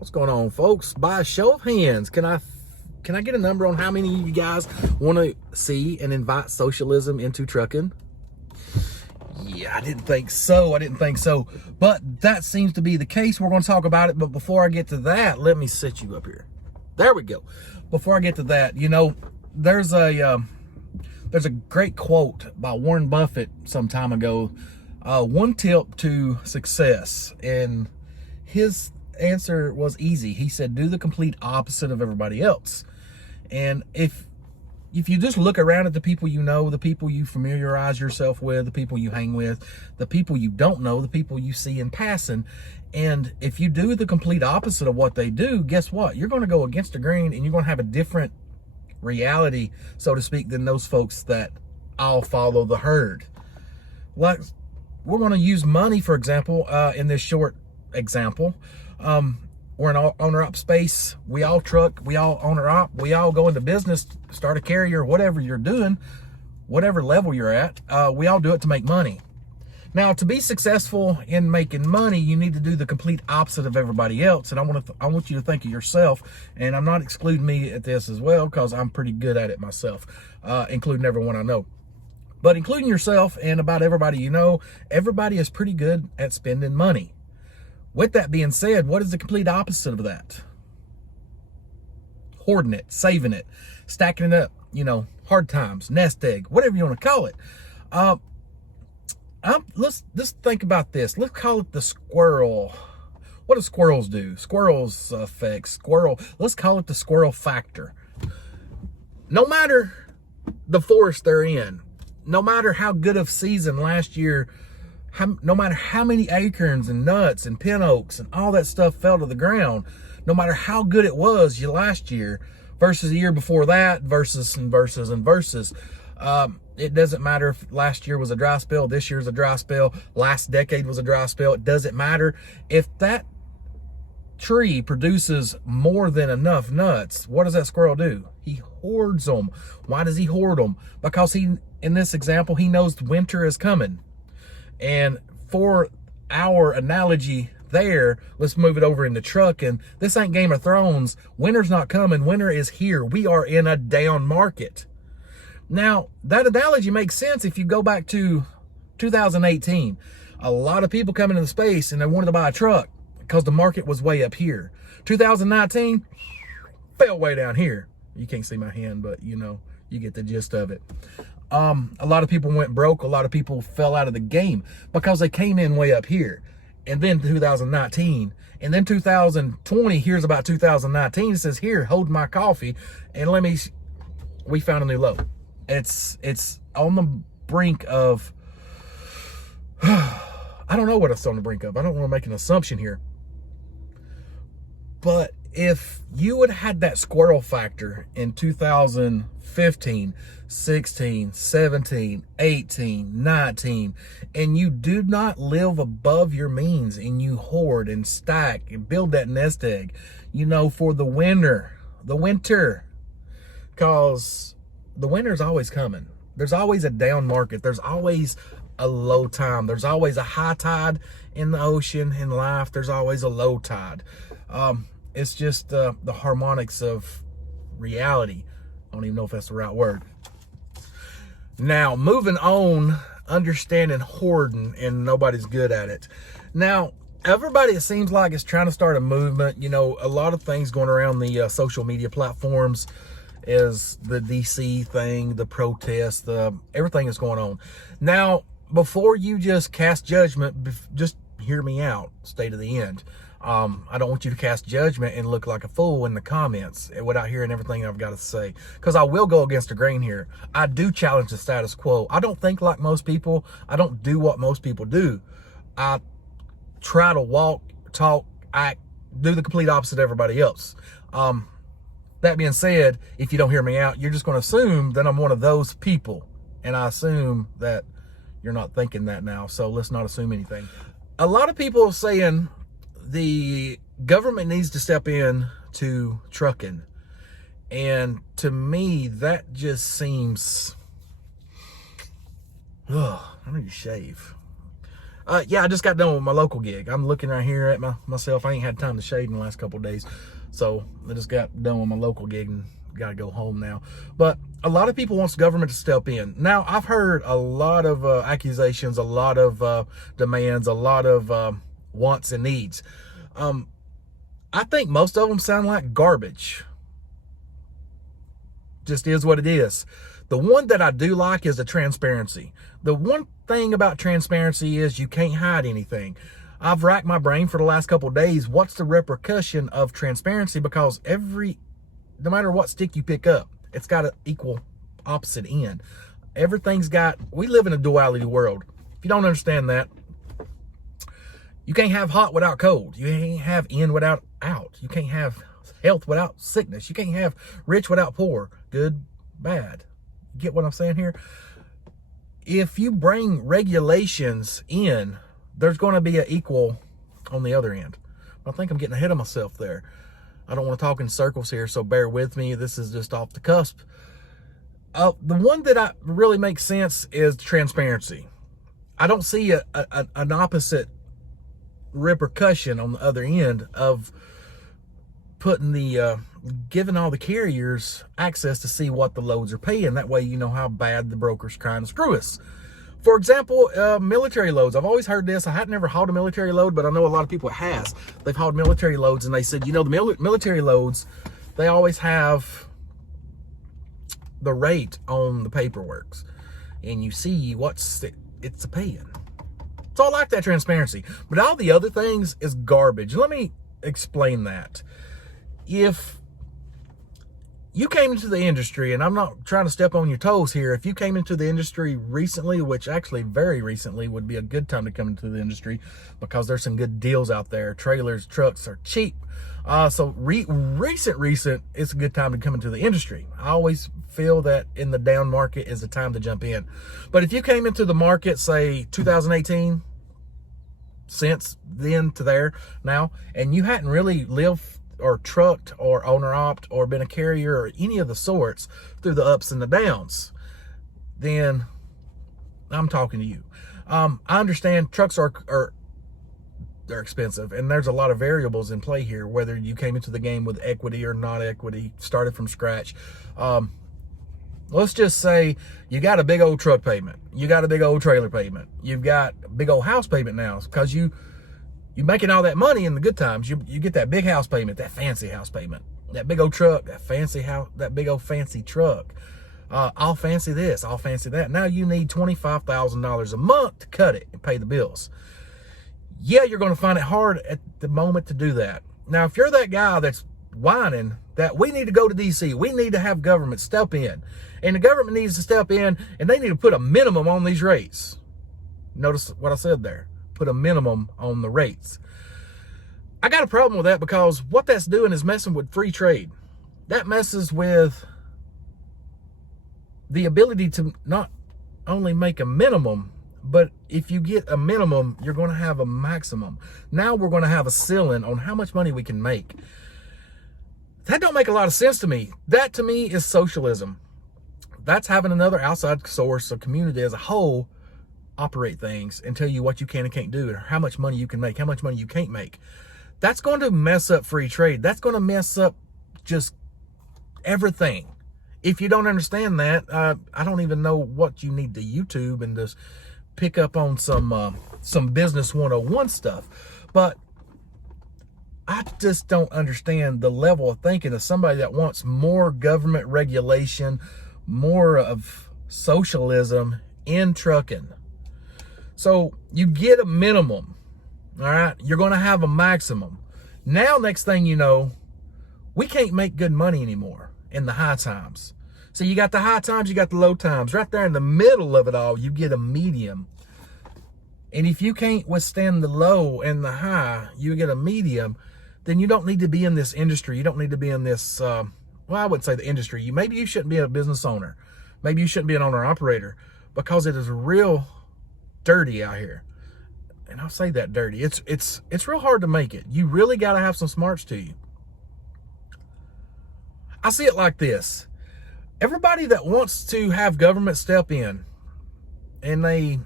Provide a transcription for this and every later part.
What's going on, folks? By a show of hands, can I get a number on how many of you guys want to see and invite socialism into trucking? Yeah, I didn't think so. But that seems to be the case. We're going to talk about it. But before I get to that, let me sit you up here. There we go. Before I get to that, there's a great quote by Warren Buffett some time ago. One tip to success, and his answer was easy. He said, do the complete opposite of everybody else. And if you just look around at the people you know, the people you familiarize yourself with, the people you hang with, the people you don't know, the people you see in passing, and if you do the complete opposite of what they do, guess what? You're going to go against the grain, and you're going to have a different reality, so to speak, than those folks that all follow the herd. Like, we're going to use money, for example, in this short example. We're in owner-op space. We all truck. We all owner-op. We all go into business, start a carrier, whatever you're doing, whatever level you're at. We all do it to make money. Now, to be successful in making money, you need to do the complete opposite of everybody else. And I want you to think of yourself, and I'm not excluding me at this as well, because I'm pretty good at it myself, including everyone I know. But including yourself and about everybody you know, everybody is pretty good at spending money. With that being said, what is the complete opposite of that? Hoarding it, saving it, stacking it up, hard times, nest egg, whatever you want to call it. Let's think about this. Let's call it the squirrel. What do squirrels do? Squirrels affect squirrel. Let's call it the squirrel factor. No matter the forest they're in, no matter how good of season last year, no matter how many acorns and nuts and pin oaks and all that stuff fell to the ground, no matter how good it was last year versus the year before that, versus. It doesn't matter if last year was a dry spell, this year's a dry spell, last decade was a dry spell. It doesn't matter. If that tree produces more than enough nuts, what does that squirrel do? He hoards them. Why does he hoard them? Because in this example, he knows winter is coming. And for our analogy there, let's move it over into truck. And this ain't Game of Thrones. Winter's not coming. Winter is here. We are in a down market. Now, that analogy makes sense if you go back to 2018. A lot of people coming into space and they wanted to buy a truck because the market was way up here. 2019 fell way down here. You can't see my hand, but you get the gist of it. A lot of people went broke. A lot of people fell out of the game because they came in way up here. And then 2019, and then 2020 hears about 2019. It says, here, hold my coffee. And we found a new low. It's on the brink of, I don't know what it's on the brink of. I don't want to make an assumption here. But if you would have had that squirrel factor in 2015, 16, 17, 18, 19, and you do not live above your means and you hoard and stack and build that nest egg, for the winter, because the winter's always coming. There's always a down market. There's always a low time. There's always a high tide in the ocean. In life, there's always a low tide. It's just the harmonics of reality. I don't even know if that's the right word. Now, moving on, understanding hoarding, and nobody's good at it. Now, everybody, it seems like, is trying to start a movement. A lot of things going around the social media platforms is the DC thing, the protest, everything that's going on. Now, before you just cast judgment, just hear me out, stay to the end. I don't want you to cast judgment and look like a fool in the comments without hearing everything I've got to say, because I will go against the grain here. I do challenge the status quo. I don't think like most people. I don't do what most people do. I try to walk, talk, act, do the complete opposite of everybody else. That being said, if you don't hear me out, you're just going to assume that I'm one of those people. And I assume that you're not thinking that now. So let's not assume anything. A lot of people are saying the government needs to step in to trucking. And to me, that just seems, I need to shave. Yeah, I just got done with my local gig. I'm looking right here at myself. I ain't had time to shave in the last couple of days. So I just got done with my local gig and got to go home now. But a lot of people wants government to step in. Now, I've heard a lot of accusations, a lot of demands, a lot of wants and needs. I think most of them sound like garbage. Just is what it is. The one that I do like is the transparency. The one thing about transparency is you can't hide anything. I've racked my brain for the last couple of days. What's the repercussion of transparency? Because no matter what stick you pick up, it's got an equal opposite end. We live in a duality world. If you don't understand that, you can't have hot without cold. You can't have in without out. You can't have health without sickness. You can't have rich without poor. Good, bad. Get what I'm saying here? If you bring regulations in, there's going to be an equal on the other end. I think I'm getting ahead of myself there. I don't want to talk in circles here, so bear with me. This is just off the cusp. The one that really makes sense is transparency. I don't see an opposite repercussion on the other end of putting giving all the carriers access to see what the loads are paying. That way you know how bad the broker's trying to screw us. For example, military loads. I've always heard this. I had never hauled a military load, but I know a lot of people has. They've hauled military loads, and they said, the military loads, they always have the rate on the paperwork, and you see what's it's paying. So I like that transparency, but all the other things is garbage. Let me explain that. If you came into the industry, and I'm not trying to step on your toes here, if you came into the industry recently, which actually very recently would be a good time to come into the industry because there's some good deals out there. Trailers, trucks are cheap. So recent, it's a good time to come into the industry. I always feel that in the down market is the time to jump in. But if you came into the market, say 2018, since then to there now, and you hadn't really lived or trucked or owner-opt or been a carrier or any of the sorts through the ups and the downs, then I'm talking to you. I understand trucks they're expensive, and there's a lot of variables in play here, whether you came into the game with equity or not equity, started from scratch. Let's just say you got a big old truck payment. You got a big old trailer payment. You've got a big old house payment now because you're making all that money in the good times. You get that big house payment, that fancy house payment, that big old truck, that fancy house, that big old fancy truck. I'll fancy this, I'll fancy that. Now you need $25,000 a month to cut it and pay the bills. Yeah, you're going to find it hard at the moment to do that. Now, if you're that guy that's whining that we need to go to DC, we need to have government step in, and the government needs to step in, and they need to put a minimum on these rates. Notice what I said there. Put a minimum on the rates. I got a problem with that because what that's doing is messing with free trade. That messes with the ability to not only make a minimum, but if you get a minimum, you're going to have a maximum. Now we're going to have a ceiling on how much money we can make. That don't make a lot of sense to me. That to me is socialism. That's having another outside source, a community as a whole, operate things and tell you what you can and can't do, and how much money you can make, how much money you can't make. That's going to mess up free trade. That's going to mess up just everything. If you don't understand that, I don't even know what you need to YouTube and just pick up on some business 101 stuff. But I just don't understand the level of thinking of somebody that wants more government regulation, more of socialism in trucking. So you get a minimum, all right? You're going to have a maximum. Now, next thing you know, we can't make good money anymore in the high times. So you got the high times, you got the low times. Right there in the middle of it all, you get a medium. And if you can't withstand the low and the high, you get a medium, then you don't need to be in this industry. You don't need to be in this, well, I wouldn't say the industry. Maybe you shouldn't be a business owner. Maybe you shouldn't be an owner-operator because it is real dirty out here. And I'll say that dirty. It's real hard to make it. You really got to have some smarts to you. I see it like this. Everybody that wants to have government step in and they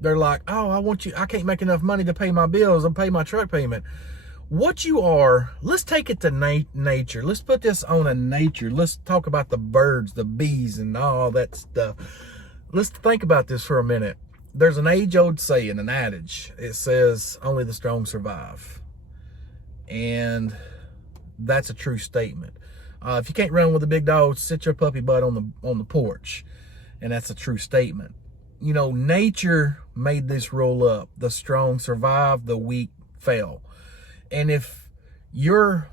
They're like, oh, I can't make enough money to pay my bills and pay my truck payment. What you are, let's take it to nature. Let's put this on a nature. Let's talk about the birds, the bees, and all that stuff. Let's think about this for a minute. There's an age-old saying, an adage. It says, only the strong survive. And that's a true statement. If you can't run with a big dog, sit your puppy butt on the porch. And that's a true statement. You know, nature made this rule up. The strong survive, the weak fail. And if don't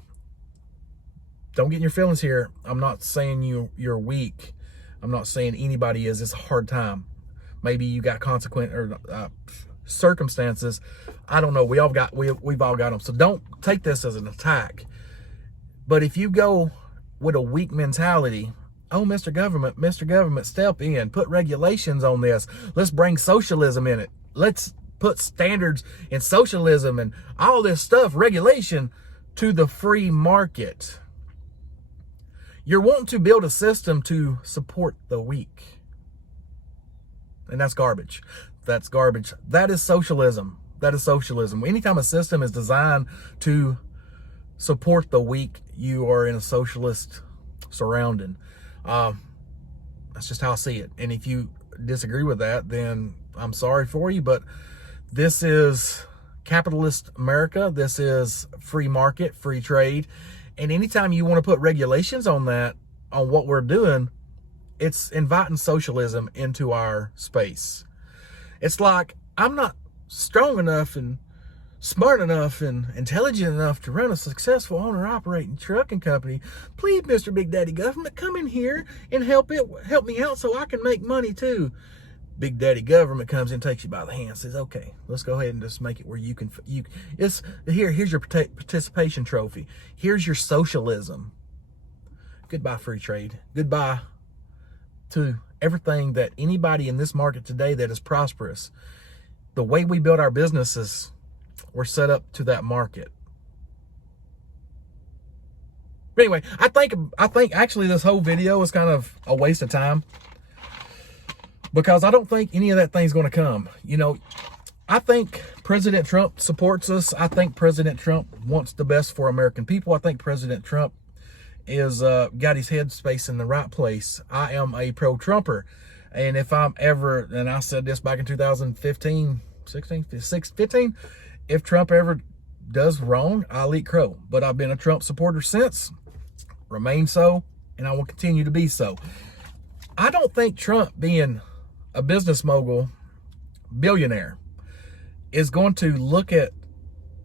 get in your feelings here, I'm not saying you're weak. I'm not saying anybody is. It's a hard time. Maybe you got circumstances. I don't know. We've all got them. So don't take this as an attack. But if you go with a weak mentality, oh, Mr. Government, step in, put regulations on this. Let's bring socialism in it. Let's put standards in socialism and all this stuff, regulation, to the free market. You're wanting to build a system to support the weak. And that's garbage. That's garbage. That is socialism. That is socialism. Anytime a system is designed to support the weak, you are in a socialist surrounding. That's just how I see it. And if you disagree with that, then I'm sorry for you, but this is capitalist America. This is free market, free trade. And anytime you want to put regulations on that, on what we're doing, it's inviting socialism into our space. It's like, I'm not strong enough and smart enough and intelligent enough to run a successful owner-operating trucking company. Please, Mr. Big Daddy Government, come in here and help me out so I can make money too. Big Daddy Government comes in, takes you by the hand, and says, okay, let's go ahead and just make it where here's your participation trophy. Here's your socialism. Goodbye, free trade. Goodbye to everything that anybody in this market today that is prosperous. The way we build our businesses, we're set up to that market. But anyway, I think actually this whole video is kind of a waste of time, because I don't think any of that thing's going to come. You know, I think President Trump supports us. I think President Trump wants the best for American people. I think President Trump is got his headspace in the right place. I am a pro-Trumper. And if I'm ever, and I said this back in 2015, 15, if Trump ever does wrong, I'll eat crow. But I've been a Trump supporter since, remain so, and I will continue to be so. I don't think Trump, being a business mogul, billionaire, is going to look at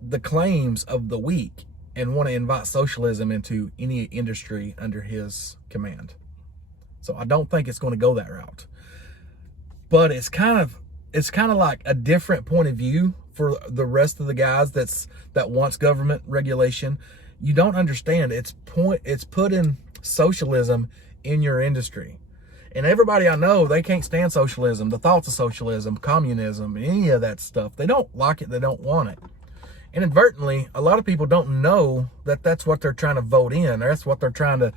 the claims of the weak and want to invite socialism into any industry under his command. So I don't think it's going to go that route. But it's kind of like a different point of view for the rest of the guys that wants government regulation. You don't understand. It's putting socialism in your industry. And everybody I know, they can't stand socialism, the thoughts of socialism, communism, any of that stuff. They don't like it. They don't want it. Inadvertently, a lot of people don't know that that's what they're trying to vote in. That's what they're trying to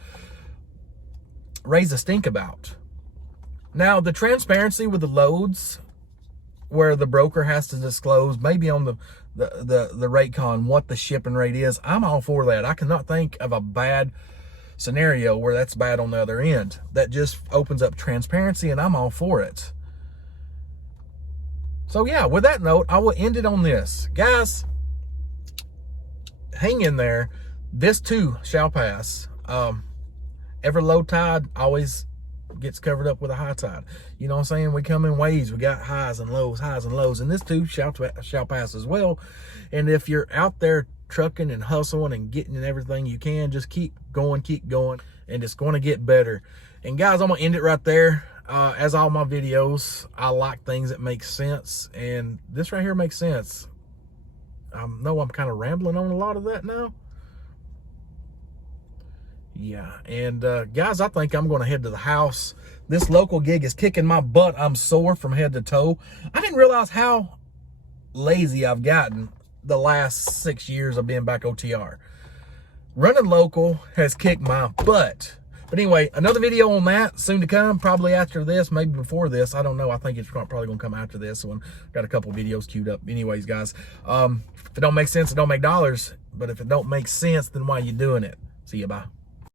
raise a stink about. Now, the transparency with the loads, where the broker has to disclose, maybe on the rate con, what the shipping rate is, I'm all for that. I cannot think of a bad scenario where that's bad on the other end. That just opens up transparency, and I'm all for it. So yeah, with that note, I will end it on this. Guys, hang in there. This too shall pass. Every low tide always gets covered up with a high tide. You know what I'm saying? We come in waves. We got highs and lows, and this too shall pass as well. And if you're out there trucking and hustling and getting everything you can, just keep going, and it's going to get better. And guys, I'm going to end it right there. As all my videos, I like things that make sense, and this right here makes sense. I know I'm kind of rambling on a lot of that now. Yeah, and guys, I think I'm going to head to the house. This local gig is kicking my butt. I'm sore from head to toe. I didn't realize how lazy I've gotten the last 6 years of being back OTR. Running local has kicked my butt. But anyway, another video on that soon to come, probably after this, maybe before this. I don't know. I think it's probably going to come after this one. Got a couple videos queued up. Anyways, guys, if it don't make sense, it don't make dollars. But if it don't make sense, then why are you doing it? See you, bye.